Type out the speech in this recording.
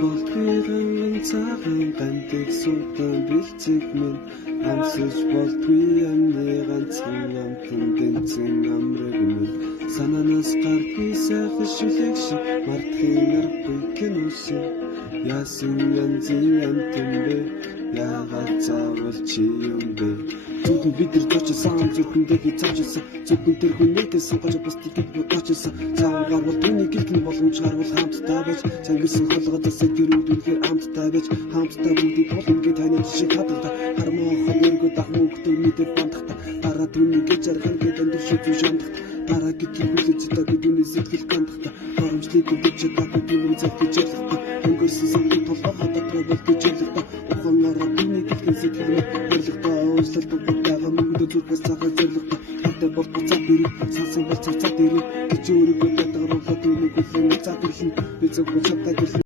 болдгүй ганцхан гантыг суудан бэлцэг минь амсаж болдгүй амны ганцхан амтан дэнцэн амраг минь санаанаас гардгүй сайхан шүлэг шиг мартахын аргагүй киносын яасан янзын амтан бэ яагаад заавал чи юм бэ зүгэн бид нар зочилсан зүгэн дэхий цаачилсан зүгэн тэр хүнээс сонгож бусдыг бодчихсан цаагаар бол түүний гэлтэн боломж гарвал хамтдаа байж цангилсан холгодос тэр үдгээр хамтдаа байж хамтдаа бүгдийг болгоно таны шиг хатгата хармоохоо нэргөө дахин өгтөө мэдээ бандахта дараа түүний гэж арган гээд өндөр шийдвэр шандахта дараа гэдгийг хүлээж чадаагүй түүний сэтгэл гандахта хоромжлыг хүлээж чадаагүй түүний зөвхөн жирлахта өнгөрсөн сарын толгой дотроо болтож жирлахта ухаанаараа түүний гэлтэн сэтгэл мэрлэгта ууслал бүгдээ мөнгө зүрхээс цахаа зөвлөгдө хатаа бол буцаад ирэх сасан бол цацаад ирэх гэж өөрийгөө дадаруулаад түүний хүлээн цаад ирэх би зөвхөн чаддаг